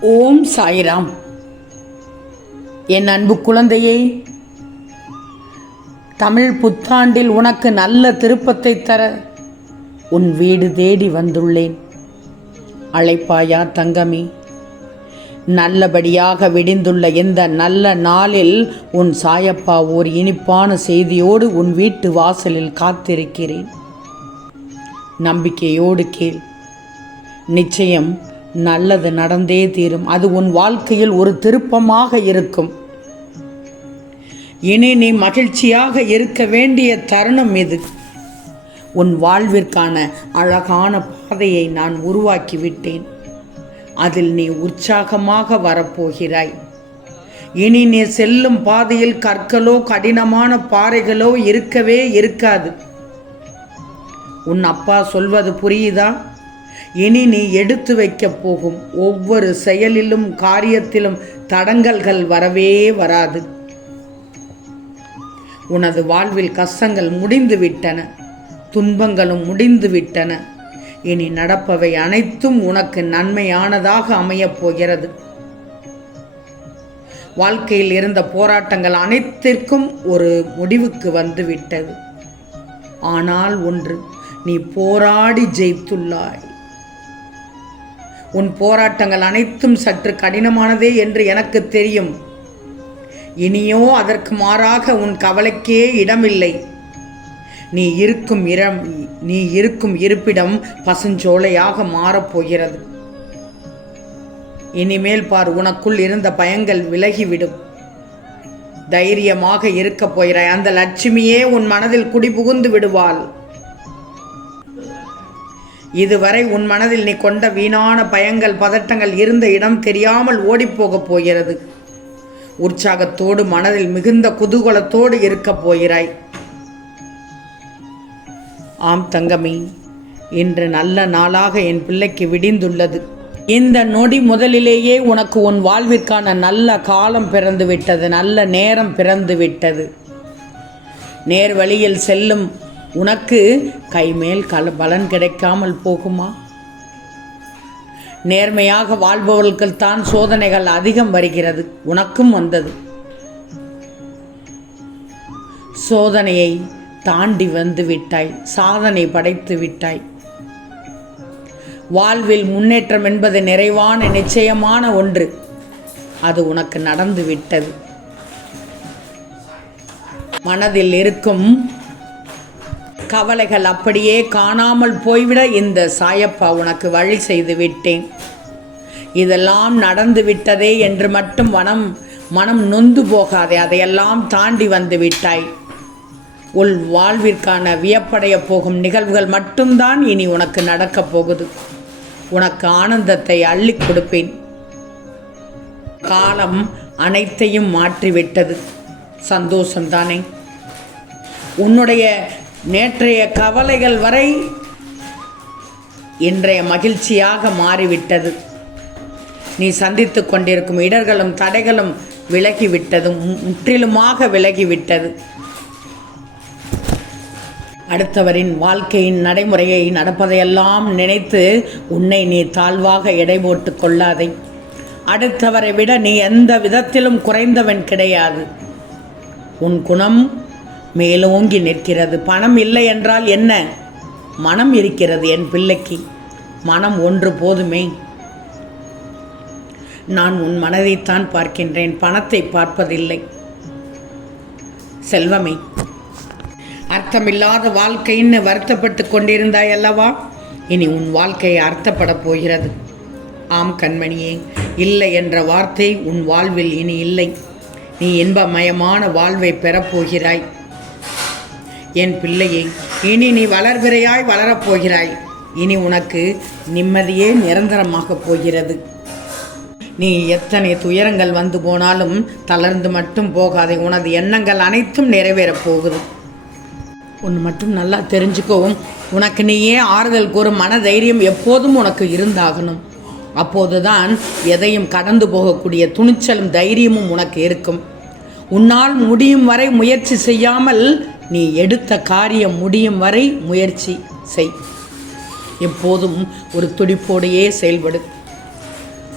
ஓம் சாய்ராம். என் அன்பு குழந்தையே தமிழ் புத்தாண்டில் உனக்கு நல்ல திருப்பத்தை தர உன் வீடு தேடி வந்துள்ளேன். அழைப்பாயா தங்கமி நல்லபடியாக விடிந்துள்ள இந்த நல்ல நாளில் உன் சாயப்பா ஓர் இனிப்பான செய்தியோடு உன் வீட்டு வாசலில் காத்திருக்கிறேன். நம்பிக்கையோடு கேள் நிச்சயம் நல்லது நடந்தே தீரும். அது உன் வாழ்க்கையில் ஒரு திருப்பமாக இருக்கும். இனி நீ மகிழ்ச்சியாக இருக்க வேண்டிய தருணம் இது. உன் வாழ்விற்கான அழகான பாதையை நான் உருவாக்கி விட்டேன் அதில் நீ உற்சாகமாக வரப்போகிறாய். இனி நீ செல்லும் பாதையில் கற்களோ கடினமான பாறைகளோ இருக்கவே இருக்காது. உன் அப்பா சொல்வது புரியுதா? இனி நீ எடுத்து வைக்கப் போகும் ஒவ்வொரு செயலிலும் காரியத்திலும் தடங்கல்கள் வரவே வராது. உனது வாழ்வில் கஷ்டங்கள் முடிந்து விட்டன துன்பங்களும் முடிந்து விட்டன இனி நடப்பவை அனைத்தும் உனக்கு நன்மையானதாக அமையப் போகிறது. வாழ்க்கையில் இருந்த போராட்டங்கள் அனைத்திற்கும் ஒரு முடிவுக்கு வந்து விட்டது ஆனால் ஒன்று நீ போராடி ஜெயித்துள்ளாய். உன் போராட்டங்கள் அனைத்தும் சற்று கடினமானதே என்று எனக்கு தெரியும். இனியோ அதற்கு மாறாக உன் கவலைக்கே இடமில்லை. நீ இருக்கும் இடம் நீ இருக்கும் இருப்பிடம் பசுஞ்சோலையாக மாறப்போகிறது இனிமேல் பார் உனக்குள் இருந்த பயங்கள் விலகிவிடும். தைரியமாக இருக்கப் போகிறாய். அந்த லட்சுமியே உன் மனதில் குடிபுகுந்து விடுவாள். இதுவரை உன் மனதில் நீ கொண்ட வீணான பயங்கள் பதட்டங்கள் இருந்த இடம் தெரியாமல் ஓடிப்போகப் போகிறது. உற்சாகத்தோடு மனதில் மிகுந்த குதூகலத்தோடு இருக்கப் போகிறாய். ஆம் தங்கமி இன்று நல்ல நாளாக என் பிள்ளைக்கு விடிந்துள்ளது. இந்த நொடி முதலிலேயே உனக்கு உன் வாழ்விற்கான நல்ல காலம் பிறந்து விட்டது நல்ல நேரம் பிறந்து விட்டது நேர் வழியில் செல்லும் உனக்கு கைமேல் கல பலன் கிடைக்காமல் போகுமா? நேர்மையாக வாழ்பவர்களுக்கு தான் சோதனைகள் அதிகம் வருகிறது. உனக்கும் வந்தது. சோதனையை தாண்டி வந்து விட்டாய். சாதனை படைத்து விட்டாய். வாழ்வில் முன்னேற்றம் என்பது நிறைவான நிச்சயமான ஒன்று. அது உனக்கு நடந்து விட்டது. மனதில் இருக்கும் கவலைகள் அப்படியே காணாமல் போய்விட இந்த சாயப்பா உனக்கு வழி செய்து விட்டேன். இதெல்லாம் நடந்து விட்டதே என்று மட்டும் மனம் மனம் நொந்து போகாதே அதையெல்லாம் தாண்டி வந்து விட்டாய். உள் வாழ்விற்கான வியப்படைய போகும் நிகழ்வுகள் மட்டும்தான் இனி உனக்கு நடக்கப் போகுது. உனக்கு ஆனந்தத்தை அள்ளி கொடுப்பேன். காலம் அனைத்தையும் மாற்றிவிட்டது. சந்தோஷம்தானே. உன்னுடைய நேற்றைய கவலைகள் வரை இன்றைய மகிழ்ச்சியாக மாறிவிட்டது. நீ சந்தித்து கொண்டிருக்கும் இடர்களும் தடைகளும் விலகிவிட்டதும் முற்றிலுமாக விலகிவிட்டது. அடுத்தவரின் வாழ்க்கையின் நடைமுறையை நடப்பதையெல்லாம் நினைத்து உன்னை நீ தாழ்வாக எடை போட்டு கொள்ளாதே. அடுத்தவரை விட நீ எந்த விதத்திலும் குறைந்தவன் கிடையாது. உன் குணம் மேலோங்கி நிற்கிறது. பணம் இல்லை என்றால் என்ன? மனம் இருக்கிறது என் பிள்ளைக்கு. மனம் ஒன்று போதுமே. நான் உன் மனதைத்தான் பார்க்கின்றேன். பணத்தை பார்ப்பதில்லை. செல்வமே அர்த்தமில்லாத வாழ்க்கைன்னு வருத்தப்பட்டு கொண்டிருந்தாய் அல்லவா? இனி உன் வாழ்க்கை அர்த்தப்பட போகிறது. ஆம் கண்மணியே இல்லை என்ற வார்த்தை உன் வாழ்வில் இனி இல்லை. நீ இன்பமயமான வாழ்வை பெறப்போகிறாய் என் பிள்ளையே இனி நீ வளர்பிறையாய் வளரப்போகிறாய் இனி உனக்கு நிம்மதியே நிரந்தரமாக போகிறது. நீ எத்தனை துயரங்கள் வந்து போனாலும் தளர்ந்து மட்டும் போகாதே. உனது எண்ணங்கள் அனைத்தும் நிறைவேறப் போகுது. ஒன்று மட்டும் நல்லா தெரிஞ்சுக்கவும் உனக்கு நீயே ஆறுதல் கூறும் மன தைரியம் எப்போதும் உனக்கு இருந்தாகணும். அப்போதுதான் எதையும் கடந்து போகக்கூடிய துணிச்சலும் தைரியமும் உனக்கு இருக்கும். உன்னால் முடியும் வரை முயற்சி செய்யாமல் நீ எடுத்த காரியம் முடியும் வரை முயற்சி செய். எப்போதும் ஒரு துடிப்போடையே செயல்படு.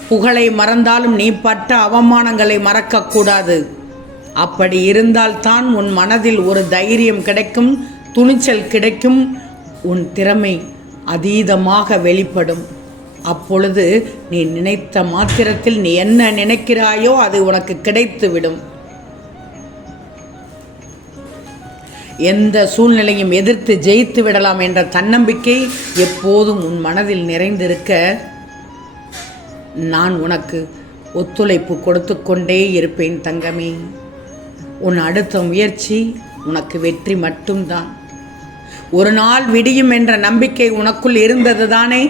புகழை மறந்தாலும் நீ பட்ட அவமானங்களை மறக்கக்கூடாது. அப்படி இருந்தால்தான் உன் மனதில் ஒரு தைரியம் கிடைக்கும் துணிச்சல் கிடைக்கும் உன் திறமை அதீதமாக வெளிப்படும். அப்பொழுது நீ நினைத்த மாத்திரத்தில் நீ என்ன நினைக்கிறாயோ அது உனக்கு கிடைத்துவிடும். எந்த சூழ்நிலையும் எதிர்த்து ஜெயித்து விடலாம் என்ற தன்னம்பிக்கை எப்போதும் உன் மனதில் நிறைந்திருக்க நான் உனக்கு ஒத்துழைப்பு கொடுத்து கொண்டே இருப்பேன் தங்கமே. உன் அடுத்த முயற்சி உனக்கு வெற்றி மட்டும்தான். ஒரு நாள் விடியும் என்ற நம்பிக்கை உனக்குள் இருந்தது தானே?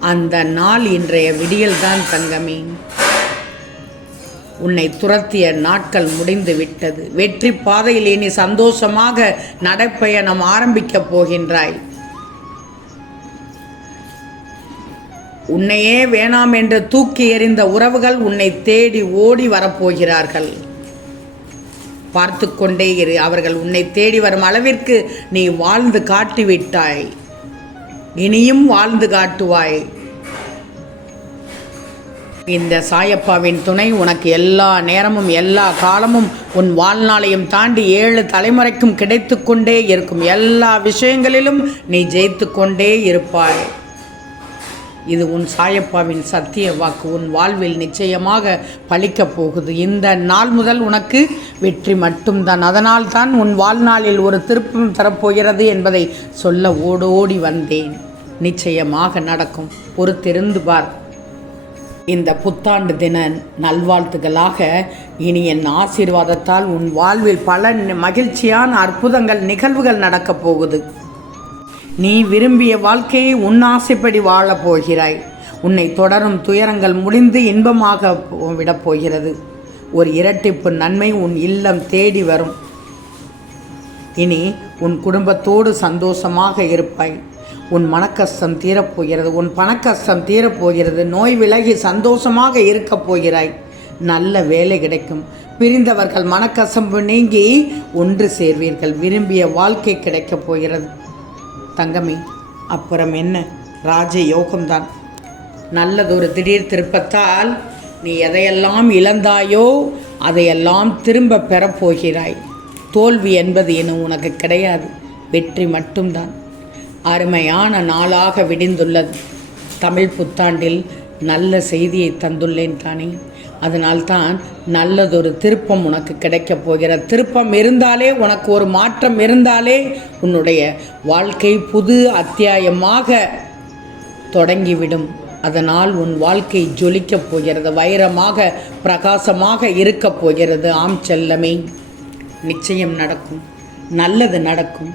அந்த நாள் இன்றைய விடியல்தான் தங்கமே. உன்னை துரத்திய நாட்கள் முடிந்து விட்டது வெற்றி பாதையில் இனி சந்தோஷமாக நடைப்பயணம் ஆரம்பிக்கப் போகின்றாய். உன்னையே வேணாம் என்று தூக்கி எறிந்த உறவுகள் உன்னை தேடி ஓடி வரப்போகிறார்கள். பார்த்து கொண்டே இரு அவர்கள் உன்னை தேடி வரும் அளவிற்கு நீ வாழ்ந்து காட்டிவிட்டாய். இனியும் வாழ்ந்து காட்டுவாய். இந்த சாயப்பாவின் துணை உனக்கு எல்லா நேரமும் எல்லா காலமும் உன் வாழ்நாளையும் தாண்டி ஏழு தலைமுறைக்கும் கிடைத்து கொண்டே இருக்கும். எல்லா விஷயங்களிலும் நீ ஜெயித்து கொண்டே இருப்பாய். இது உன் சாயப்பாவின் சத்திய வாக்கு. உன் வாழ்வில் நிச்சயமாக பழிக்கப் போகுது. இந்த நாள் முதல் உனக்கு வெற்றி மட்டும்தான். அதனால் தான் உன் வாழ்நாளில் ஒரு திருப்பம் தரப்போகிறது என்பதை சொல்ல ஓடோடி வந்தேன். நிச்சயமாக நடக்கும். பொறுத்திருந்து பார். இந்த புத்தாண்டு தின நல்வாழ்த்துக்களாக. இனி என் ஆசீர்வாதத்தால் உன் வாழ்வில் பல நி- மகிழ்ச்சியான அற்புதங்கள் நிகழ்வுகள் நடக்கப் போகுது. நீ விரும்பிய வாழ்க்கையை உன் ஆசைப்படி வாழப் போகிறாய். உன்னை தொடரும் துயரங்கள் முடிந்து இன்பமாக போ- விடப் போகிறது. ஒரு இரட்டிப்பு நன்மை உன் இல்லம் தேடி வரும். இனி உன் குடும்பத்தோடு சந்தோஷமாக இருப்பாய். உன் மனக்கஷ்டம் தீரப்போகிறது உன் பணக்கஷ்டம் தீரப்போகிறது நோய் விலகி சந்தோஷமாக இருக்கப் போகிறாய். நல்ல வேலை கிடைக்கும். பிரிந்தவர்கள் மனக்கசம்பு நீங்கி ஒன்று சேர்வீர்கள். விரும்பிய வாழ்க்கை கிடைக்கப் போகிறது. தங்கமே அப்புறம் என்ன? ராஜ யோகம்தான். நல்லதொரு திடீர் திருப்பத்தால் நீ எதையெல்லாம் இழந்தாயோ அதையெல்லாம் திரும்ப பெறப்போகிறாய் தோல்வி என்பது என உனக்கு கிடையாது. வெற்றி மட்டும்தான். அருமையான நாளாக விடிந்துள்ள தமிழ் புத்தாண்டில் நல்ல செய்தியை தந்துள்ளேன் தானே. அதனால்தான் நல்லதொரு திருப்பம் உனக்கு கிடைக்கப் போகிற திருப்பம் இருந்தாலே உனக்கு ஒரு மாற்றம் இருந்தாலே உன்னுடைய வாழ்க்கை புது அத்தியாயமாக தொடங்கிவிடும். அதனால் உன் வாழ்க்கை ஜொலிக்கப் போகிறது வைரமாக பிரகாசமாக இருக்கப் போகிறது. ஆம் செல்லமே நிச்சயம் நடக்கும் நல்லது நடக்கும்.